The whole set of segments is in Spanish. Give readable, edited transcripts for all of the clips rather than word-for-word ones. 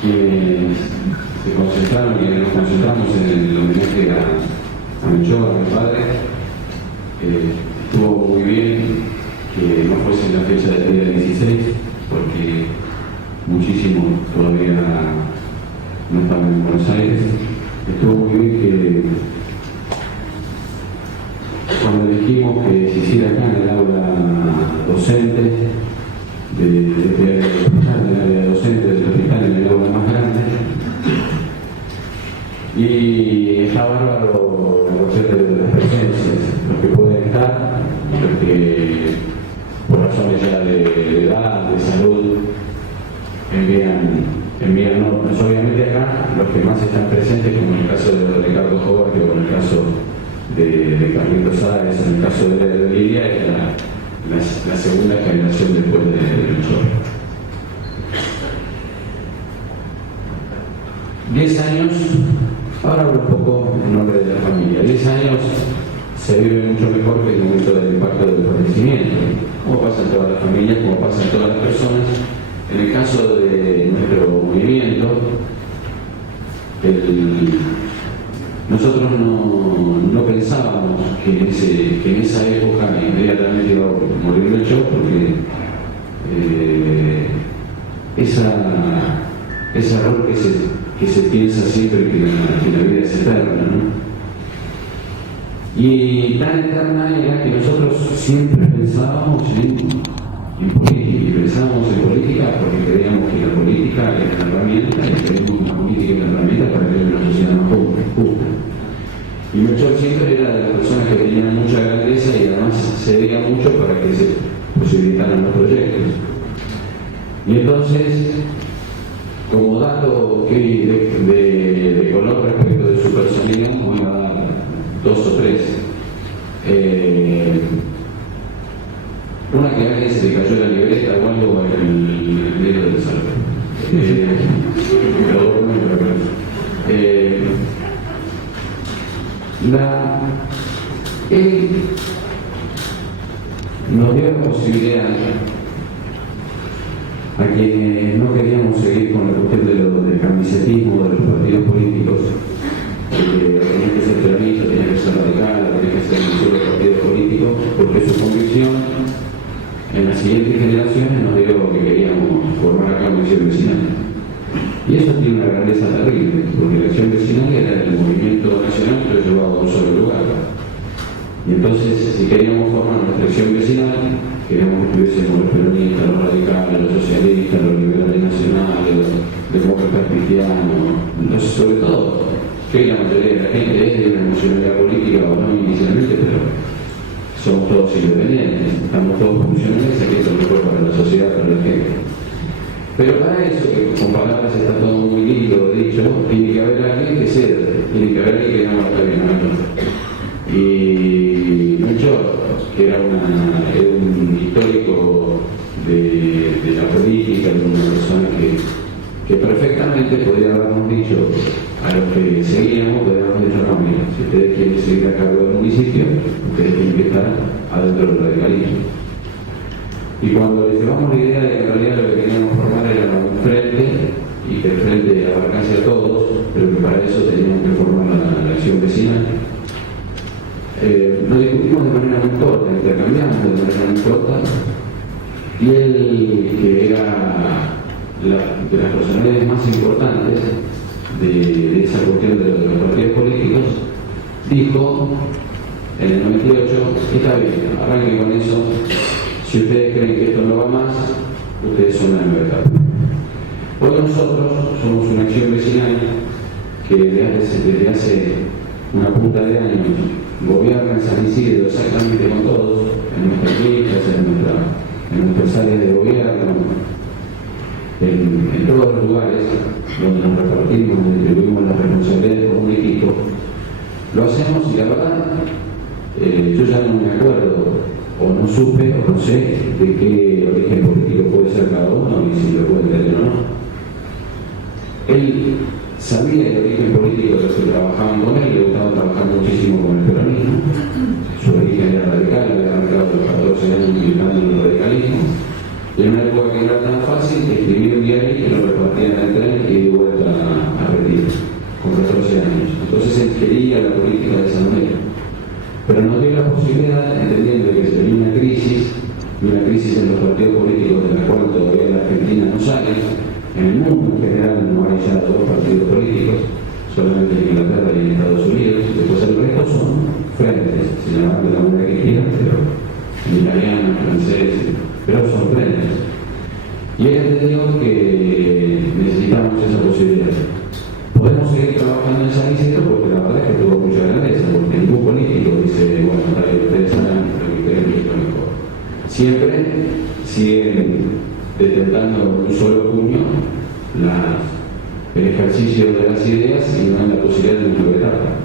quienes se concentraron, quienes nos concentramos en el homenaje a Melchor, a mi padre, estuvo muy bien que no fuese en la fecha del día 16, porque muchísimos todavía no estaban en Buenos Aires. Estuvo muy bien que cuando elegimos que se hiciera acá en el aula docente del área docente del hospital, en el aula más grande, y está bárbaro el concepto de las presencias, los que pueden estar, los que por razones ya de edad, de salud, envían notas. Obviamente acá los que más están presentes, como en el caso de Ricardo Jorge, o en el caso de Carlitos Sáez, en el caso de Lidia, es la segunda generación después de Melchor. 10 años, ahora hablo un poco en nombre de la familia. 10 años se vive mucho mejor que el momento del impacto del fallecimiento, como pasa en todas las familias, como pasa en todas las personas. En el caso de nuestro movimiento, nosotros no pensábamos que en esa época inmediatamente iba a morir Melchor, porque ese error que se piensa siempre que la vida es eterna, ¿no? Y tan eterna era que nosotros siempre pensábamos en política, y pensábamos en política porque creíamos que la política era una herramienta, y creíamos que la política era una herramienta para crear una sociedad más justa. Y Melchor siempre era de las personas que tenían mucha grandeza y además cedía mucho para que se posibilitaran los proyectos. Y entonces, como dato de color respecto de su personalidad, voy a dar 2 o 3. Una que a alguien se le cayó la libreta o algo en el medio del salón. Él nos dio la posibilidad a quienes no queríamos seguir con la cuestión del camisetismo de los partidos políticos, tenía que ser peronista, tenía que ser radical, tenía que ser un solo partido político, porque su convicción en las siguientes generaciones nos dio que queríamos formar acá una acción vecinal. Y eso tiene una grandeza terrible, porque la acción vecinal era el movimiento nacional que lo llevaba a un solo lugar. Y entonces, si queríamos formar nuestra acción vecinal, queríamos que estuviésemos los peronistas, los radicales, los socialistas, los liberales nacionales, los demócratas cristianos. Entonces, sobre todo, que la mayoría de la gente es de una emocionalidad política o no inicialmente, pero somos todos independientes, estamos todos funcionales, aquí es lo mejor para la sociedad, para la gente. Pero para eso, que con palabras está todo muy lindo dicho, tiene que haber alguien que ceda, tiene que haber alguien que no está bien, ¿no? Y Melchor, que era un histórico de la política, de una persona que perfectamente podría habernos dicho a los que seguíamos, podría habernos dicho: no, mira, si ustedes quieren seguir a cargo del municipio, ustedes tienen que estar adentro del radicalismo. Y cuando les llevamos la idea de que en realidad lo que queríamos formar era un frente, y que el frente abarcase a todos, pero que para eso teníamos que formar la acción vecinal, nos discutimos de manera muy corta, intercambiamos de manera muy corta, y él, que era de las personalidades más importantes de esa cuestión de los partidos políticos, dijo en el 98: está bien, arranquen con eso. Si ustedes creen que esto no va más, ustedes son la nueva etapa. Hoy nosotros somos una acción vecinal que desde hace una punta de años gobierna en San Isidro exactamente con todos, en nuestras listas, en nuestras áreas de gobierno, en todos los lugares donde nos repartimos, donde distribuimos las responsabilidades como un equipo. Lo hacemos y la verdad, yo ya no me acuerdo, o no supe, o no sé de qué origen político puede ser cada uno y si lo puede tener o no. Él sabía el origen político de los que trabajaban con él, le gustaba trabajar muchísimo con el peronismo. Su origen era radical, había arrancado los 14 años militando en el radicalismo. Y en una época que no era tan fácil, escribir un diario que lo repartían en el tren y de vuelta a Retiro, con 14 años. Entonces él quería la política de esa manera. Pero nos dio la posibilidad, entendiendo que se venía una crisis en los partidos políticos de la cual todavía la Argentina no sale. En el mundo en general no hay ya dos partidos políticos, solamente en Inglaterra y en Estados Unidos. Después el resto son frentes, se llaman de la manera que quieran, pero en italiano, en francés, pero son frentes. Y él entendió que necesitábamos esa posibilidad. Podemos seguir trabajando en San Isidro porque la verdad es que tuvo mucha grandeza, porque ningún político dice, bueno, ustedes saben lo que queremos y lo mejor. Siempre siguen detentando un solo puño el ejercicio de las ideas y no la posibilidad de interpretarlas.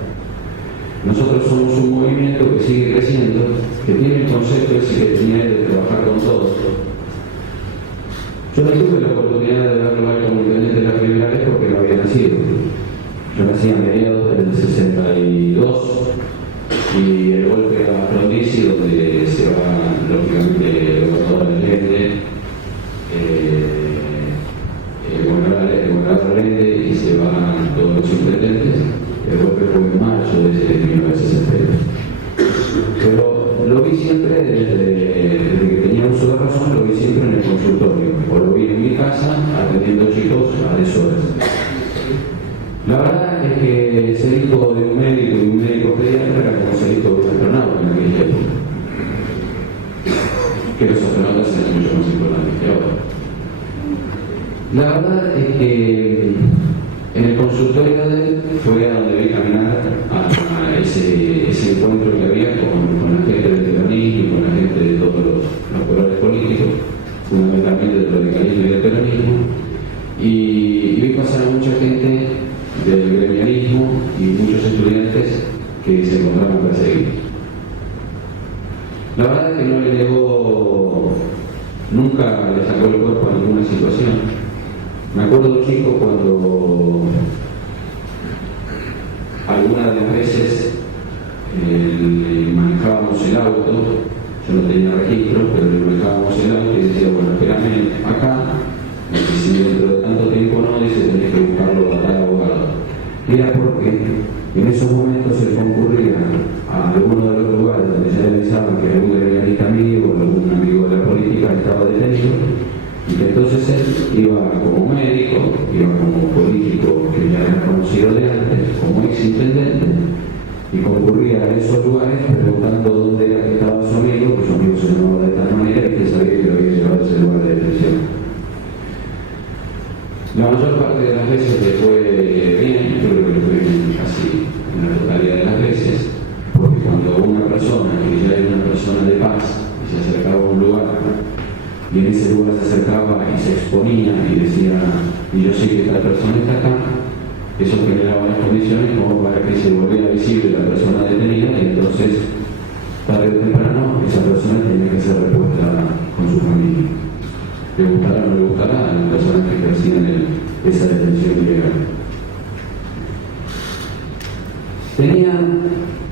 Nosotros somos un movimiento que sigue creciendo, que tiene el concepto ese que tenía de trabajar con todos. Yo no tuve la oportunidad de verlo al como intendente la primera vez porque no había nacido. Yo nací a mediados del 62 y el golpe a Frondizi, donde se va lógicamente el gobernador Allende, el Allende y se van todos los intendentes. El golpe fue en marzo de 1962. Pero lo vi siempre desde que tenía uso de razón, lo vi siempre en el consultorio, o lo vi en mi casa atendiendo chicos a deshoras. La verdad es que ser hijo de un médico y un médico pediatra era como ser hijo de un astronauta en aquella época. Que los astronautas eran mucho más importantes que ahora. La verdad es que en el consultorio de él fue a donde vi caminar a ese encuentro que había con la gente del peronismo y con la gente de todos los colores políticos, fundamentalmente del radicalismo y del peronismo, y vi pasar a mucha gente del gremialismo y muchos estudiantes que se encontraban perseguidos. La verdad es que no le negó, nunca le sacó el cuerpo a ninguna situación. Me acuerdo chico cuando algunas de las veces manejábamos el auto, yo no tenía registro, pero manejábamos el auto y decía, bueno, espérame acá, y si dentro de tanto tiempo no, dice, tenés que buscarlo a tal abogado. Era porque en esos momentos se concurría a alguno de los lugares donde ya le avisaban que algún gremialista amigo o algún amigo de la política estaba detenido, y que entonces él iba como médico, iba como político que ya era conocido de antes, como ex intendente, y concurría a esos lugares preguntando dónde era que estaba su amigo, pues su amigo se llamaba de tal manera y que sabía que lo había llevado a ese lugar de detención. La mayor parte de las veces le fue bien, yo creo que le fue bien casi en la totalidad de las veces, porque cuando una persona, que ya era una persona de paz, y se acercaba a un lugar, y en ese lugar se acercaba y se exponía y decía, y yo sé que esta persona está acá, eso generaba las condiciones como para que se volviera visible la persona detenida y entonces, tarde o temprano, esa persona tenía que ser repuesta con su familia. Le gustará o no le gustará a las personas que ejercían esa detención ilegal. Tenía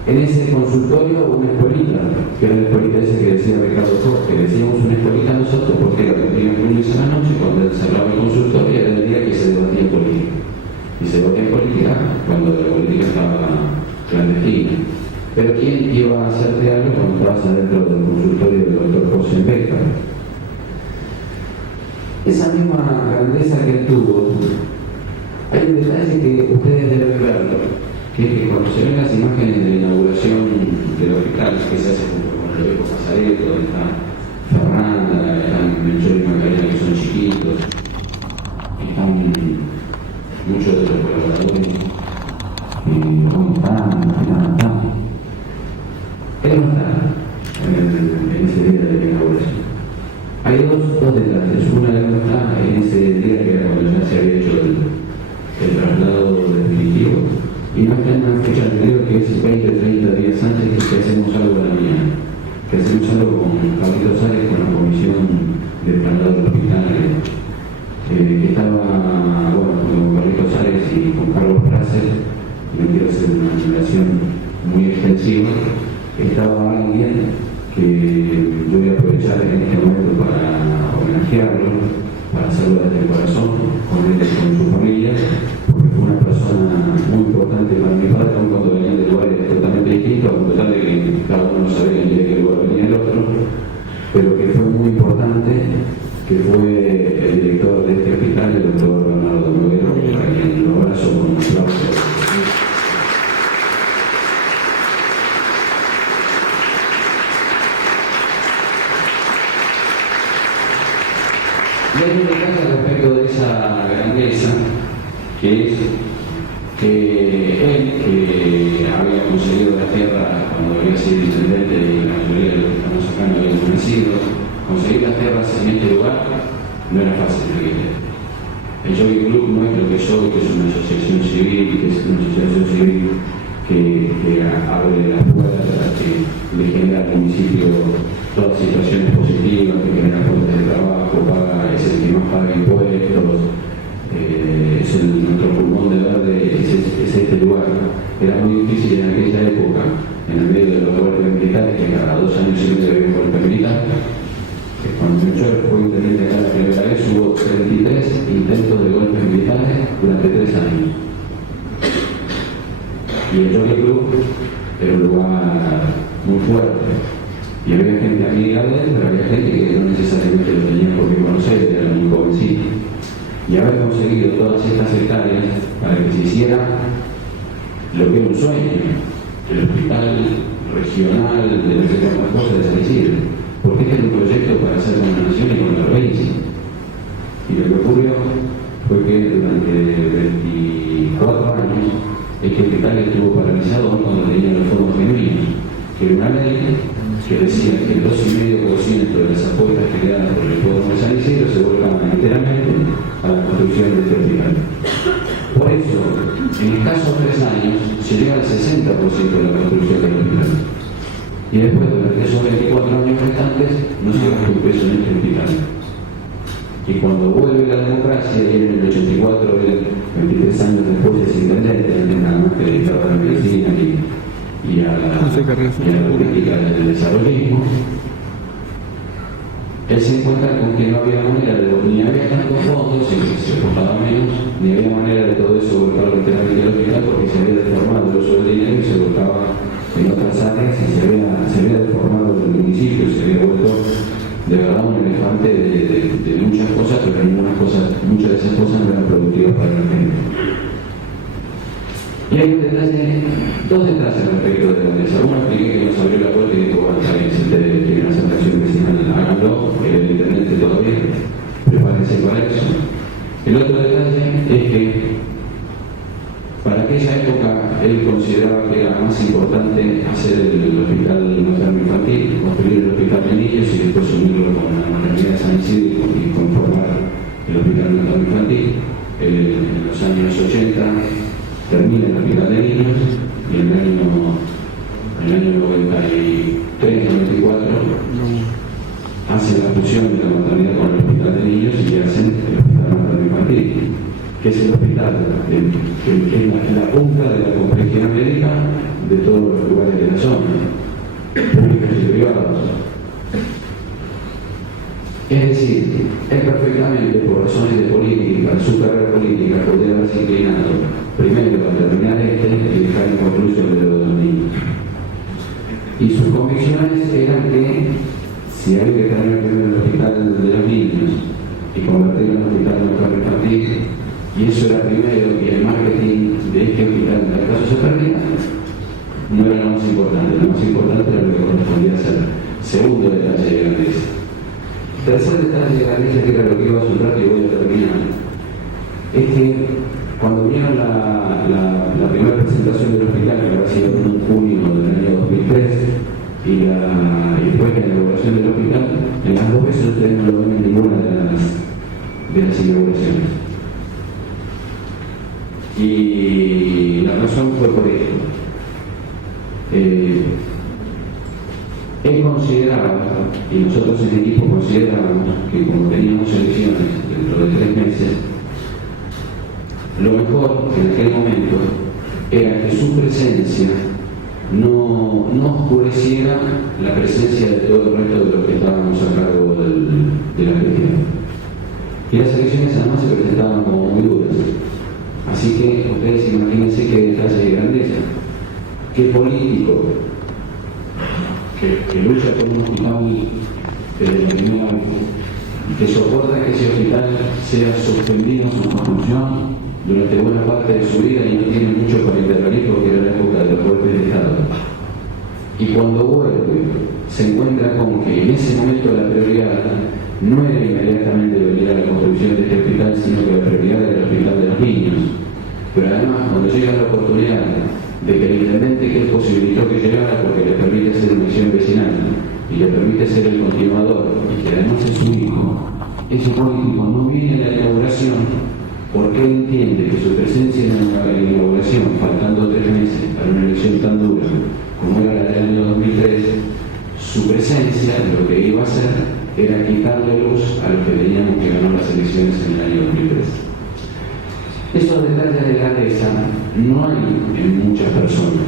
en ese consultorio una escuelita, que era la escuelita esa que decía Ricardo Jorge. Decíamos una escuelita nosotros porque era los días lunes a la noche, cuando él cerraba el consultorio, era el día que se debatía en política. Y se debatía en política cuando la política estaba clandestina. Pero ¿quién iba a hacerte algo cuando estabas adentro del consultorio del doctor José Beca? Esa misma grandeza que él tuvo, hay un detalle que ustedes deben verlo, que es que cuando se ven las imágenes de la inauguración del hospital, que se hace con el Rebeco Pasareto, donde está Fernanda, están Melchor y Magdalena, que son chiquitos, están muchos de los colaboradores, ¿cómo están? Él no está en ese día de la inauguración. Hay dos detalles. Una de ellas está en ese día que era cuando ya se había hecho el traslado definitivo, y no está en una fecha anterior que es 20-30 días antes, que hacemos algo de la mañana, que hacemos algo con Carlitos Sárez, con la comisión del traslado del hospital, que estaba, bueno, con Carlitos Sárez y con Carlos Prazer, no quiero hacer una relación muy extensiva, estaba alguien que yo voy a aprovechar en este momento para homenajearlo, para hacerlo desde el corazón, Jockey Club no es lo que soy, que es una asociación civil, que abre las puertas, que le genera al municipio todas situaciones positivas, que genera fuentes de trabajo, es el que más paga impuestos, es nuestro pulmón de verde, es este lugar. Era muy difícil en aquella época, en el medio de los golpes militares, que cada 2 años y medio había un golpe militar. Cuando yo fui intendente acá la primera vez, hubo 33 intentos de golpes militares durante 3 años. Y el Jockey Club era un lugar muy fuerte. Y había gente amigable, pero había gente que no necesariamente lo tenía por qué conocer, era muy jovencito. Y haber conseguido todas estas hectáreas para que se hiciera lo que era un sueño, el hospital regional de la Secretaría de San Isidro. Porque este es un proyecto para hacer con la nación y con la provincia. Y lo que ocurrió fue que durante 24 años este hospital estuvo paralizado cuando tenía los fondos genuinos, que era una ley que decía que el 2,5% de las apuestas creadas por el pueblo de San Isidro se volcaban enteramente a la construcción de este hospital. Por eso, en escasos 3 años, se llega al 60% de la construcción del hospital. Y después, durante esos 24 años restantes, no se gastó un peso en este hospital. Y cuando vuelve la democracia, y en el 84, 23 años después es intendente, nada más que dedicado a la medicina y a la política del desarrollismo, él se encuentra con que no había manera ni había tantos fondos, se ocupaba menos, ni había manera de todo eso volcarlo enteramente al hospital porque se había deformado el uso del dinero y se volcaba en otras áreas y se había deformado el municipio, se había vuelto de verdad un elefante de muchas cosas, pero muchas de esas cosas no eran productivas para la gente. Y hay un detalle, 2 detalles respecto de la mesa. Uno expliqué que nos abrió la puerta y dijo, bueno, está bien, si ustedes quieren hacer la acción vecinal, háganlo, que el intendente todavía, prepárense para eso. El otro detalle es que para aquella época él consideraba que era más importante hacer el hospital materno infantil, construir el hospital de niños y después unirlo con la maternidad de San Isidro y conformar el hospital materno infantil. En los años 80 termina el hospital de niños y en el año 93-94 hacen la fusión de la maternidad con el hospital de niños y hacen el hospital materno infantil, que es el hospital que es la punta de la complejidad médica de todos los lugares de la zona, públicos y privados. Es decir, él perfectamente, por razones de política, su carrera política, podría haberse inclinado primero a terminar y dejar inconcluso el de los niños. Y sus convicciones eran que si había que terminar primero el hospital de los niños y convertirlo en hospital materno infantil, y eso era primero, y el marketing de este hospital en el caso se perdía, no era lo más importante era lo que correspondía hacer. Segundo detalle de grandeza. Tercer detalle de grandeza, que era lo que iba a asuntar y voy a terminar, es que cuando vinieron la primera presentación del hospital, que había sido en junio del año 2003, y después de la inauguración del hospital, en las 2 veces ustedes no lo ven en ninguna de las inauguraciones. Y la razón fue por esto. Él consideraba, y nosotros en el equipo considerábamos, que como teníamos elecciones dentro de 3 meses, lo mejor en aquel momento era que su presencia no oscureciera la presencia de todo el resto de los que estábamos a cargo de la gestión. Y las elecciones además se presentaban como muy duras. Así que ustedes imagínense qué detalle de grandeza, qué político que lucha por un hospital que soporta que ese hospital sea suspendido en su construcción durante buena parte de su vida y no tiene mucho para intervenir porque era la época de los golpes de Estado. Y cuando vuelve, se encuentra con que en ese momento la prioridad no era inmediatamente venir a la construcción de este hospital, sino que la prioridad era el hospital de los niños. Pero además, cuando llega la oportunidad de que el intendente que él posibilitó que llegara porque le permite hacer una acción vecinal y le permite ser el continuador, y que además es su hijo, ese político no viene a la inauguración porque él entiende que su presencia en la inauguración, faltando 3 meses para una elección tan dura como era la del año 2003, su presencia lo que iba a hacer era quitarle luz a los que teníamos que ganar las elecciones en el año 2003. Esos detalles de grandeza no hay en muchas personas.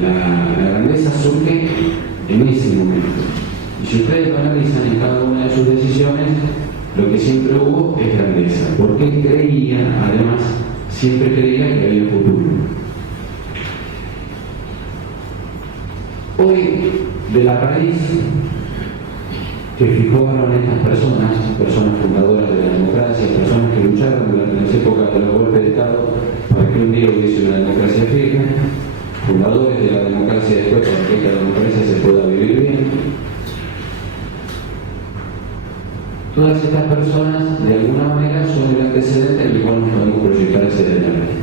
La grandeza surge en ese momento. Y si ustedes lo analizan en cada una de sus decisiones, lo que siempre hubo es grandeza. Porque él creía, además, siempre creía que había futuro. Hoy, de la raíz que fijaron estas personas fundadoras de la democracia, personas que lucharon durante las épocas de los golpes de Estado para que un día hubiese una democracia firme, fundadores de la democracia después para que esta democracia se pueda vivir bien. Todas estas personas, de alguna manera, son el antecedente en el cual nos podemos proyectar hacia adelante.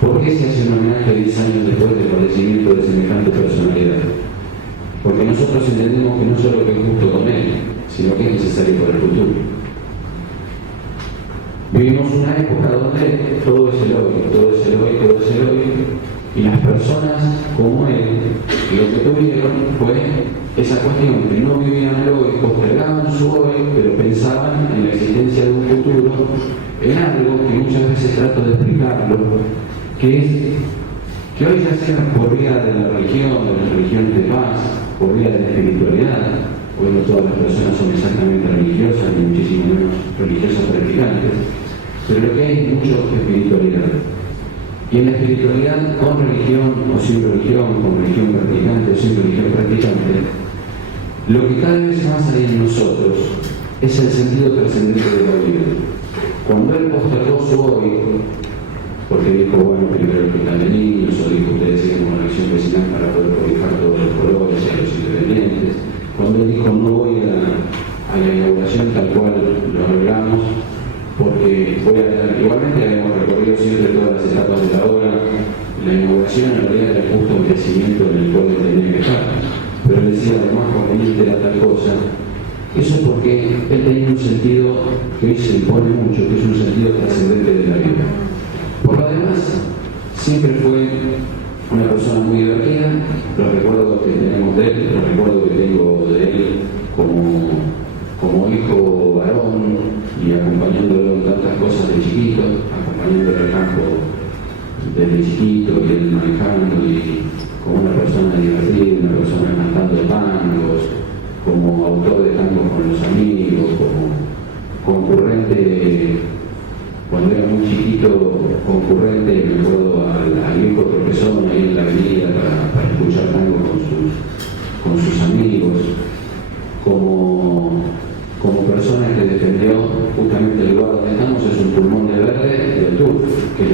¿Por qué se hace un homenaje 10 años después del fallecimiento de semejante personalidad? Porque nosotros entendemos que no solo que es justo con él, sino que es necesario para el futuro. Vivimos una época donde todo es el hoy, y las personas como él, lo que tuvieron fue esa cuestión que no vivían el hoy, postergaban su hoy, pero pensaban en la existencia de un futuro, en algo que muchas veces trato de explicarlo, que es que hoy ya sea por vía de la religión, de las religiones de paz, por vía de la espiritualidad, hoy no todas las personas son exactamente religiosas, ni muchísimo menos religiosas practicantes, pero lo que hay es mucho espiritualidad. Y en la espiritualidad, con religión o sin religión, con religión practicante o sin religión practicante, lo que cada vez más hay en nosotros es el sentido trascendente de la vida. Cuando él postergó su hoy, porque dijo, bueno, primero el hospital de niños, o dijo, ustedes siguen una elección vecinal para poder cobijar todos los colores y a los independientes, cuando él dijo, no voy a la inauguración tal cual lo hablamos, porque igualmente habíamos recorrido siempre todas las etapas de la obra, la inauguración en realidad era justo el crecimiento en el cual él tenía que estar, pero él decía, además conveniente era tal cosa. Eso es porque él tenía un sentido que hoy se impone mucho, que es un sentido trascendente de la vida. Por lo demás, siempre fue una persona muy divertida. Los recuerdos que tenemos de él, los recuerdos que tengo de él como hijo varón y acompañándolo en tantas cosas de chiquito, acompañándolo al campo desde chiquito y él manejando y como una persona divertida, una persona cantando tangos, como autor de tangos con los amigos, como concurrente. Cuando era muy chiquito, concurrente, me acuerdo al viejo tropezón ahí en la avenida para escuchar tango con sus amigos, como persona que defendió justamente el lugar donde estamos, es un pulmón de verde del turf, que es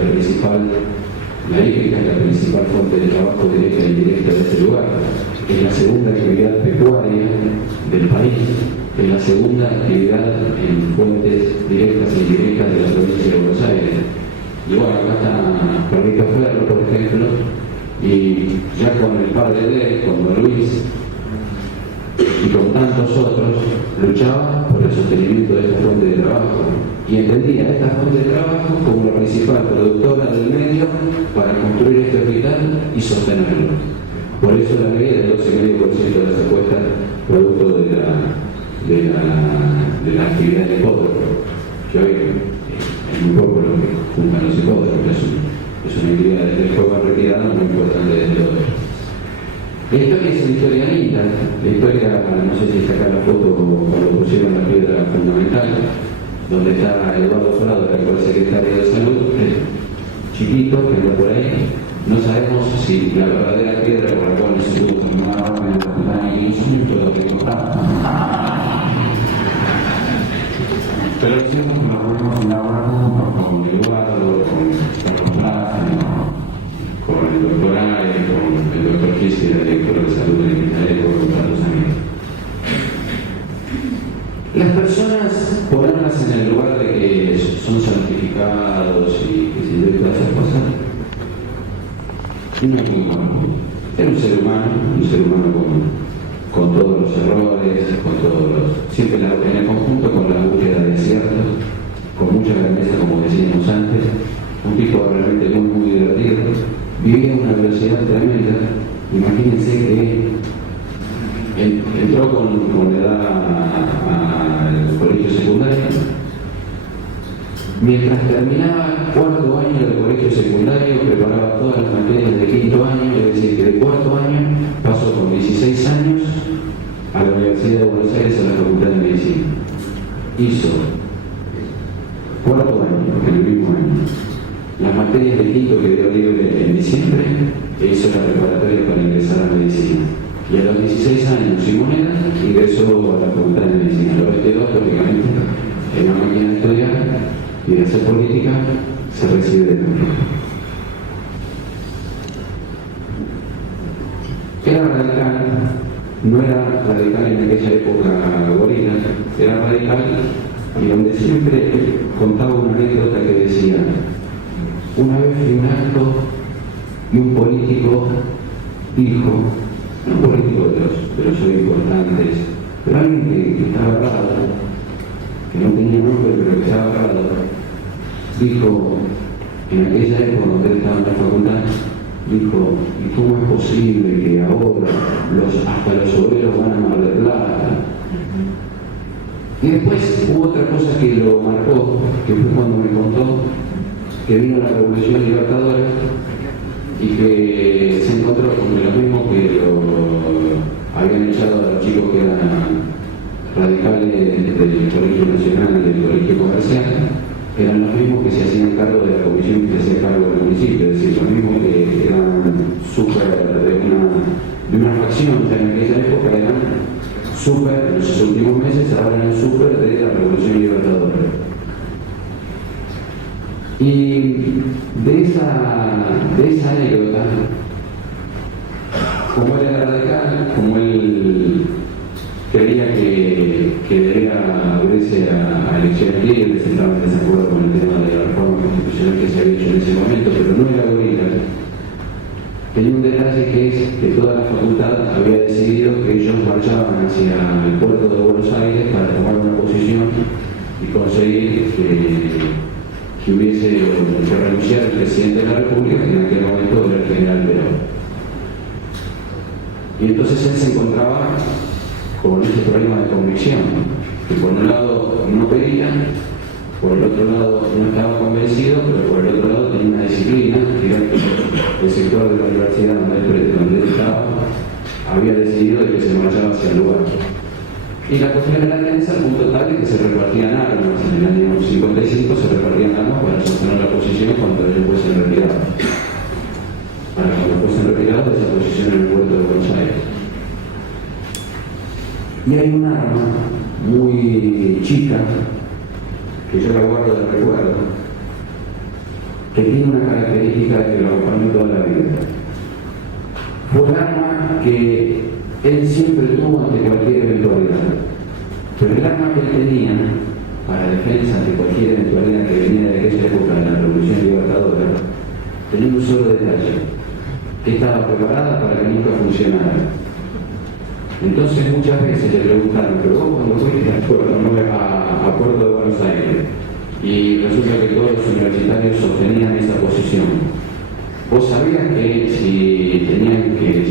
la hípica es la principal fuente de trabajo directa e indirecta de este lugar. Es la segunda actividad pecuaria del país. Es la segunda actividad en fuentes directas e indirectas de la provincia de Buenos Aires. Y bueno, acá está Perrito Ferro, por ejemplo, y ya con el padre de él, con Don Luis, y con tantos otros, luchaba por el sostenimiento de esta fuente de trabajo. Y entendía esta fuente de trabajo como la principal productora del medio para construir este hospital y sostenerlo. Por eso la ley del 12,5% de las apuestas, producto de la actividad del hipódromo, que hoy es muy poco lo que juntan los hipódromos, es una actividad del juego retirado muy importante de todo. La historia es una historia linda, la historia, no sé si sacar la foto cuando pusieron la piedra fundamental, donde está Eduardo Frado, el actual secretario de Salud, chiquito, que anda por ahí. No sabemos si la verdadera piedra por la cual se tuvo que tomar ahora en el hospital y insulto lo que compramos. Pero es cierto que nos ponemos en la obra con Eduardo, con Carlos Plaza, con el doctor Aire, con el doctor Fischer, el director de salud del Quintarejo, con tantos amigos. Las personas, ponerlas en el lugar de que son santificados y que se deben todas esas cosas, no es muy bueno. Era un ser humano con todos los errores, siempre en el conjunto con la búsqueda de aciertos, con mucha grandeza, como decíamos antes, un tipo realmente muy divertido, vivía a una velocidad tremenda. Imagínense que entró con la edad al colegio secundario. Mientras terminaba cuarto año del colegio secundario, preparaba todas las materias de quinto año, es decir, que de cuarto año pasó con 16 años a la Universidad de Buenos Aires, a la Facultad de Medicina. Hizo cuarto año, en el mismo año, las materias de quinto que dio libre en diciembre, e hizo la preparatoria para ingresar a medicina. Y a los 16 años, sin moneda, ingresó a la Facultad de Medicina. Lo quedó, lógicamente, en la máquina de estudiar y de hacer política, se recibe de nuevo. Era radical, no era radical en aquella época gorila, era radical y donde siempre contaba una anécdota que decía: una vez fui a un acto y un político dijo, no un político de los importantes, pero alguien que estaba raro, que no tenía nombre pero que estaba raro, dijo, en aquella época donde él estaba en la facultad, dijo: ¿y cómo es posible que ahora hasta los obreros van a Mar del Plata? Y después hubo otra cosa que lo marcó, que fue cuando me contó que vino la Revolución Libertadora y que se encontró con lo mismo que habían echado a los chicos que eran radicales del Colegio Nacional y del Colegio Comercial. Eran los mismos que se hacían cargo de la comisión que se hacía cargo del municipio, es decir, los mismos que eran súper de una facción que en aquella época eran súper, en los últimos meses ahora eran súper de la Revolución Libertadora. Y de esa anécdota, como él era radical, como él creía que debía abrirse a elecciones libres, estaba en desacuerdo con el tema de la reforma constitucional que se había hecho en ese momento, pero no era gorila. Tenía un detalle que es que toda la facultad había decidido que ellos marchaban hacia el puerto de Buenos Aires para tomar una posición y conseguir que hubiese que renunciar al presidente de la República, que en aquel momento era el general Perón. Y entonces él se encontraba con este problema de convicción, que por un lado no quería, por el otro lado no estaba convencido, pero por el otro lado tenía una disciplina, que era que el sector de la universidad donde él estaba había decidido de que se marchaba hacia el lugar. Y la cuestión era tensa al punto tal de que se repartían armas. En el año 55 se repartían armas para sostener la posición cuando ellos fuesen retirados. Para cuando fuesen retirados de esa posición en el puerto de Buenos Aires. Y hay un arma muy chica, que yo la guardo de recuerdo, que tiene una característica que lo acompañó toda la vida. Fue el arma que él siempre tuvo ante cualquier eventualidad. Pero el arma que él tenía para defensa ante cualquier eventualidad que venía de aquella época de la Revolución Libertadora, tenía un solo detalle, que estaba preparada para que nunca funcionara. Entonces muchas veces le preguntaron: ¿pero vos cuando fuiste a Puerto de Buenos Aires? Y resulta que todos los universitarios sostenían esa posición. ¿Vos sabías que si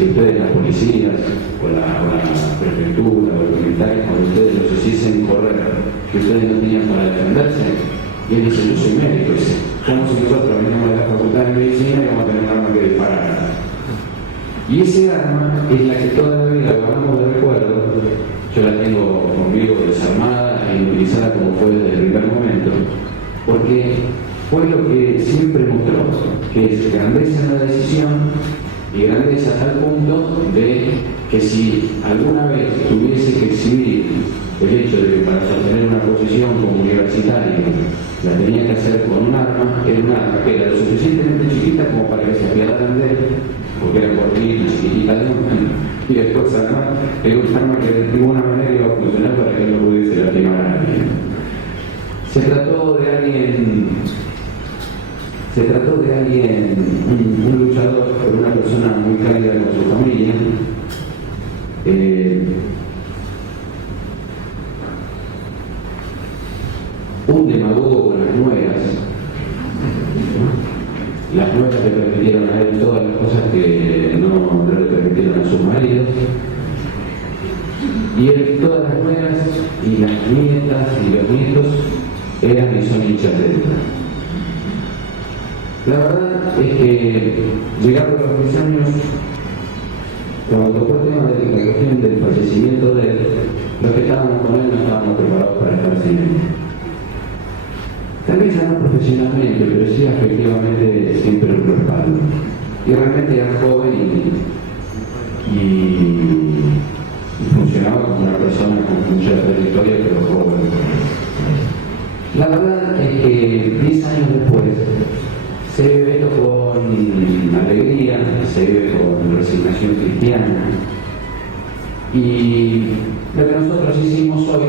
ustedes, las policías o la prefectura o los militares, cuando ustedes los hiciesen correr, que ustedes no tenían para defenderse? Y él dice: yo soy médico. Dice: ¿cómo si nosotros venimos de la Facultad de Medicina y vamos a tener un arma que disparar? Y ese arma es la que toda la vida guardamos de recuerdo. Yo la tengo conmigo desarmada e inutilizada como fue desde el primer momento, porque fue lo que siempre mostró, que es grandeza en la decisión y grandeza a tal punto de que si alguna vez tuviese que exhibir el hecho de que para sostener una posición como universitario la tenía que hacer con un arma, era un arma que era lo suficientemente chiquita como para que se apiadaran de él, porque era cortita, chiquitita de momento, y después además era un arma que de ninguna manera iba a funcionar para que no pudiese lastimar a alguien. Se trató de alguien, un luchador, una persona muy cálida con su familia, un demagogo con las nueve eran todas las cosas que no le permitieron a sus maridos. Y todas las nueras y las nietas y los nietos eran y son hinchas de River. La verdad es que llegados los 10 años, cuando tocó el tema de la cuestión del fallecimiento de él, los que estábamos con él no estábamos preparados para estar sin él. Tal vez ya no profesionalmente, pero sí afectivamente siempre un respaldo. Y realmente era joven y funcionaba como una persona con mucha trayectoria, pero joven. La verdad es que 10 años después se vive esto con alegría, se vive con resignación cristiana. Y lo que nosotros hicimos hoy,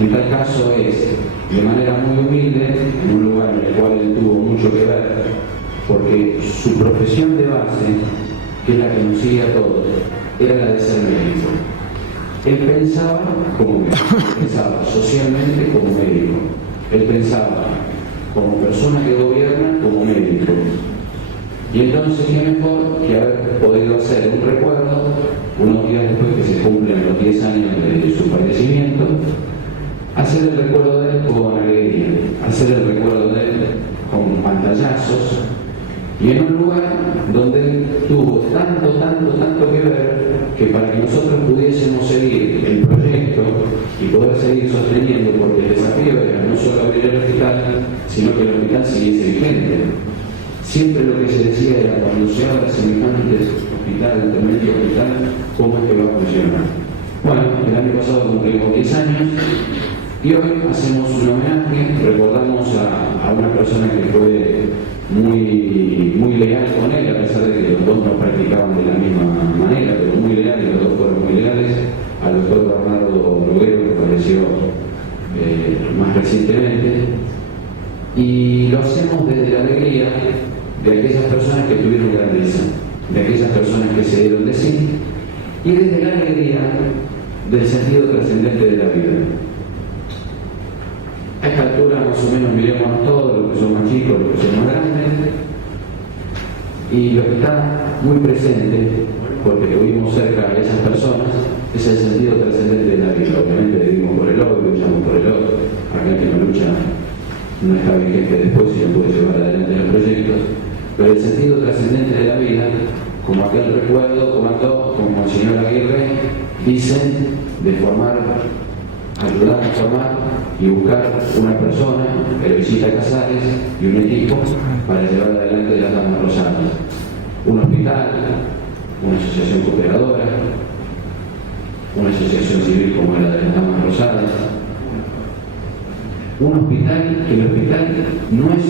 en tal caso, es de manera muy humilde, en un lugar en el cual él tuvo mucho que ver, porque su profesión de base, que es la que nos sigue a todos, era la de ser médico. Él pensaba como médico, pensaba socialmente como médico, él pensaba como persona que gobierna como médico. Y entonces, ¿qué mejor que haber podido hacer un recuerdo unos días después que se cumplen los 10 años de su fallecimiento? Hacer el recuerdo de él con alegría, hacer el recuerdo de él con pantallazos, y en un lugar donde él tuvo tanto que ver, que para que nosotros pudiésemos seguir el proyecto y poder seguir sosteniendo, porque el desafío era no solo abrir el hospital, sino que el hospital siguiese vigente. Siempre lo que se decía era, cuando se abra semejante hospital, intermedio hospital, ¿cómo es que va a funcionar? Bueno, el año pasado cumplimos 10 años y hoy hacemos un homenaje, recordamos a una persona que fue muy leal con él, a pesar de que los dos no practicaban de la misma manera, pero muy leal, y los dos fueron muy leales, al doctor Bernardo Noguero, que falleció más recientemente, y lo hacemos desde la alegría de aquellas personas que tuvieron grandeza, de aquellas personas que se dieron de sí, y desde la alegría del sentido trascendente de la vida. A esta altura más o menos miremos todos, los que son más chicos, los que son más grandes, y lo que está muy presente, porque tuvimos cerca a esas personas, es el sentido trascendente de la vida. Obviamente vivimos por el otro, luchamos por el otro, aquel que no lucha no está vigente después y no puede llevar adelante los proyectos, pero el sentido trascendente de la vida, como aquel recuerdo cuando, como el señor Aguirre, dicen de formar, ayudar a formar y buscar una persona, Visita Casares, y un equipo para llevar adelante las Damas Rosadas. Un hospital, una asociación cooperadora, una asociación civil como la de las Damas Rosadas. Un hospital, que el hospital no es